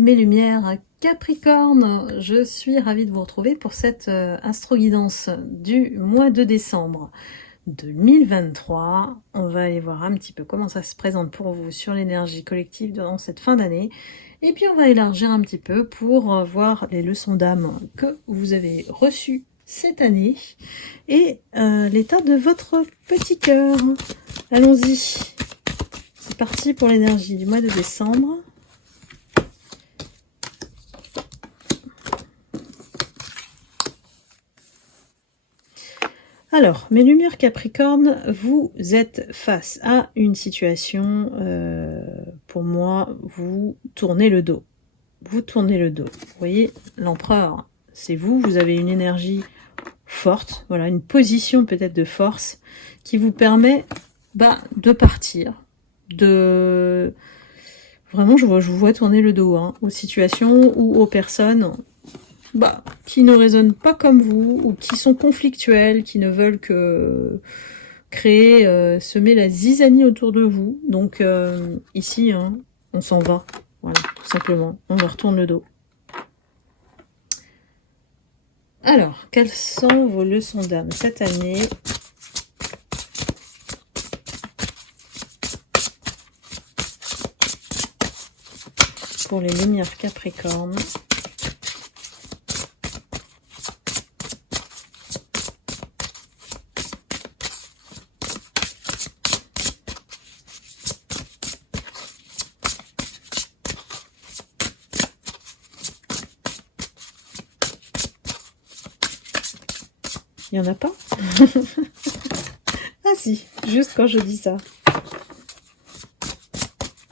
mes lumières Capricorne, je suis ravie de vous retrouver pour cette astro-guidance du mois de décembre 2023. On va aller voir un petit peu comment ça se présente pour vous sur l'énergie collective durant cette fin d'année. Et puis on va élargir un petit peu pour voir les leçons d'âme que vous avez reçues cette année et l'état de votre petit cœur. Allons-y. C'est parti pour l'énergie du mois de décembre. Alors, mes lumières Capricorne, vous êtes face à une situation, pour moi, vous tournez le dos. Vous tournez le dos. Vous voyez, l'empereur, c'est vous, vous avez une énergie forte, voilà, une position peut-être de force qui vous permet de partir, de... Vraiment, je vous vois tourner le dos aux situations ou aux personnes qui ne résonnent pas comme vous, ou qui sont conflictuels, qui ne veulent que créer, semer la zizanie autour de vous. Donc ici, on s'en va. Voilà, tout simplement. On leur tourne le dos. Alors, quelles sont vos leçons d'âme cette année ? Pour les lumières Capricorne. Il n'y en a pas? Ah si, juste quand je dis ça.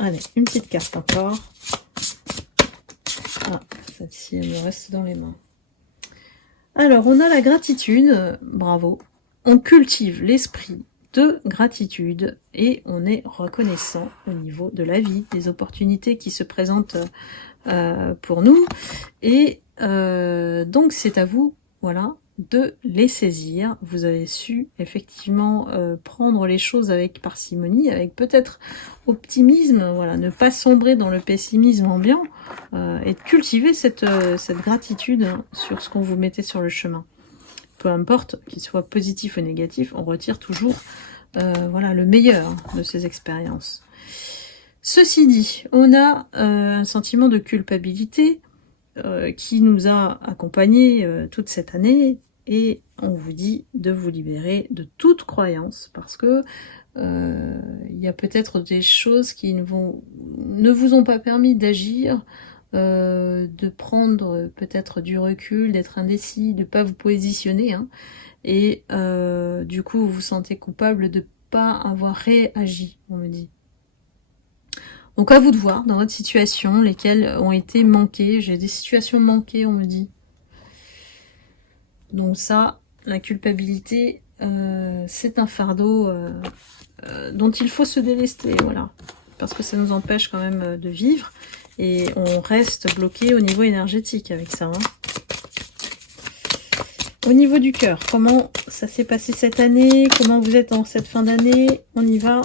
Allez, une petite carte encore. Ah, celle-ci, elle me reste dans les mains. Alors, on a la gratitude, bravo. On cultive l'esprit de gratitude et on est reconnaissant au niveau de la vie, des opportunités qui se présentent pour nous. Et donc, c'est à vous, voilà, de les saisir. Vous avez su effectivement prendre les choses avec parcimonie, avec peut-être optimisme, voilà, ne pas sombrer dans le pessimisme ambiant et de cultiver cette gratitude sur ce qu'on vous mettait sur le chemin. Peu importe qu'il soit positif ou négatif, on retire toujours voilà, le meilleur de ces expériences. Ceci dit, on a un sentiment de culpabilité qui nous a accompagnés toute cette année, et on vous dit de vous libérer de toute croyance, parce que il y a peut-être des choses qui ne vous ont pas permis d'agir, de prendre peut-être du recul, d'être indécis, de pas vous positionner, et du coup vous vous sentez coupable de pas avoir réagi, on me dit. Donc à vous de voir dans votre situation lesquelles ont été manquées. J'ai des situations manquées, on me dit. Donc ça, la culpabilité, c'est un fardeau dont il faut se délester, voilà. Parce que ça nous empêche quand même de vivre. Et on reste bloqué au niveau énergétique avec ça. Au niveau du cœur, comment ça s'est passé cette année? Comment vous êtes en cette fin d'année? On y va.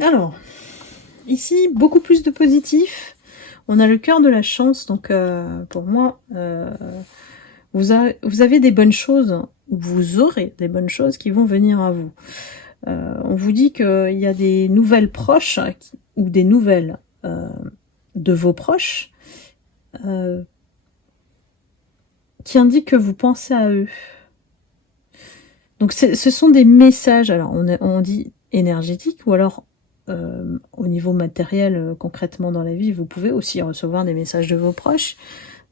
Alors, ici, beaucoup plus de positif. On a le cœur de la chance, donc pour moi, vous avez des bonnes choses, vous aurez des bonnes choses qui vont venir à vous. On vous dit qu'il y a des nouvelles proches, ou des nouvelles de vos proches, qui indiquent que vous pensez à eux. Donc ce sont des messages, alors on dit énergétiques, ou alors au niveau matériel, concrètement dans la vie, vous pouvez aussi recevoir des messages de vos proches,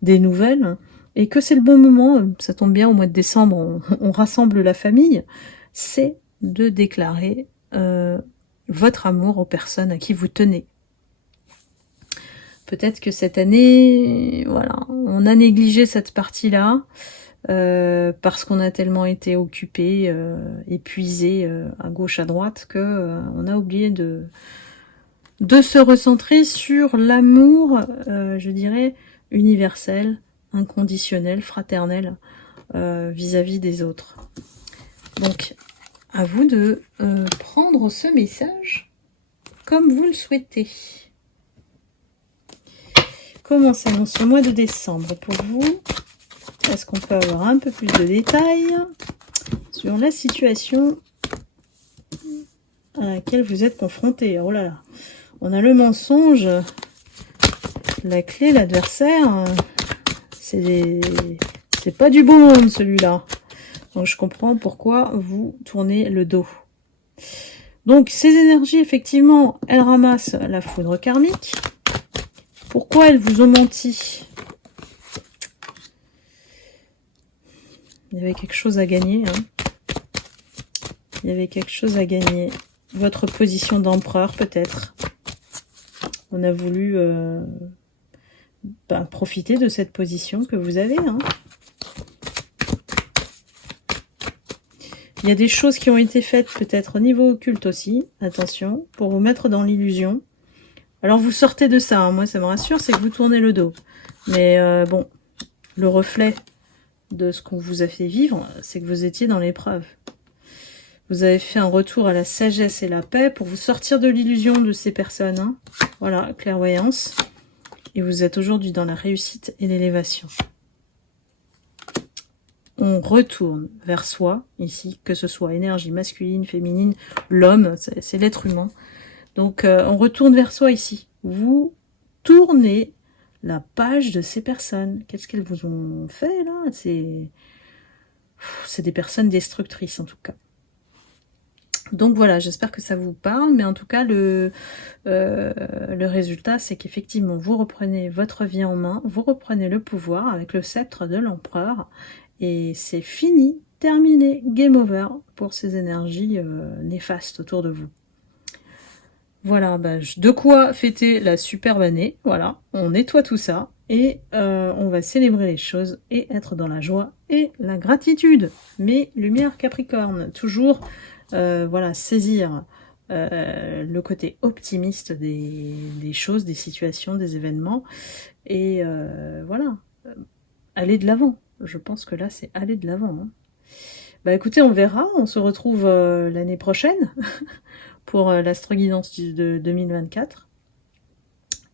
des nouvelles, et que c'est le bon moment, ça tombe bien, au mois de décembre, on rassemble la famille, c'est de déclarer votre amour aux personnes à qui vous tenez. Peut-être que cette année, voilà, on a négligé cette partie-là, parce qu'on a tellement été occupé, épuisé à gauche, à droite, que on a oublié de se recentrer sur l'amour, je dirais, universel, inconditionnel, fraternel vis-à-vis des autres. Donc, à vous de prendre ce message comme vous le souhaitez. Comment s'annonce le mois de décembre pour vous? Est-ce qu'on peut avoir un peu plus de détails sur la situation à laquelle vous êtes confronté? Oh là là, on a le mensonge, la clé, l'adversaire. C'est pas du beau monde celui-là. Donc je comprends pourquoi vous tournez le dos. Donc ces énergies, effectivement, elles ramassent la foudre karmique. Pourquoi elles vous ont menti? Il y avait quelque chose à gagner. Hein. Il y avait quelque chose à gagner. Votre position d'empereur, peut-être. On a voulu profiter de cette position que vous avez. Hein. Il y a des choses qui ont été faites peut-être au niveau occulte aussi. Attention, pour vous mettre dans l'illusion. Alors vous sortez de ça. Hein. Moi, ça me rassure, c'est que vous tournez le dos. Mais bon, le reflet de ce qu'on vous a fait vivre, c'est que vous étiez dans l'épreuve. Vous avez fait un retour à la sagesse et la paix pour vous sortir de l'illusion de ces personnes. Hein. Voilà, clairvoyance. Et vous êtes aujourd'hui dans la réussite et l'élévation. On retourne vers soi, ici, que ce soit énergie masculine, féminine, l'homme, c'est l'être humain. Donc, on retourne vers soi ici. Vous tournez la page de ces personnes. Qu'est-ce qu'elles vous ont fait, là? C'est des personnes destructrices, en tout cas. Donc voilà, j'espère que ça vous parle, mais en tout cas, le résultat, c'est qu'effectivement, vous reprenez votre vie en main, vous reprenez le pouvoir avec le sceptre de l'empereur, et c'est fini, terminé, game over pour ces énergies néfastes autour de vous. Voilà, de quoi fêter la superbe année, voilà, on nettoie tout ça, et on va célébrer les choses, et être dans la joie et la gratitude. Mais lumière Capricorne, toujours... voilà, saisir le côté optimiste des choses, des situations, des événements, et voilà, aller de l'avant. Je pense que là, c'est aller de l'avant. Hein. Bah écoutez, on verra, on se retrouve l'année prochaine pour l'astro-guidance de 2024.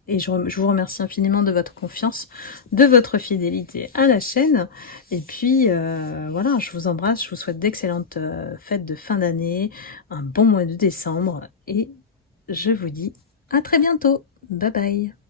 Et je vous remercie infiniment de votre confiance, de votre fidélité à la chaîne. Et puis, voilà, je vous embrasse. Je vous souhaite d'excellentes fêtes de fin d'année, un bon mois de décembre. Et je vous dis à très bientôt. Bye bye.